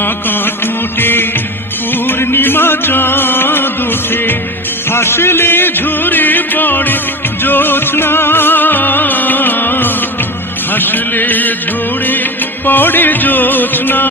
বাঁকা টুটে পূর্ণিমা চাঁদ উঠে, হাসলে ঝরে পড়ে জ্যোৎস্না, হাসলে ঝরে পড়ে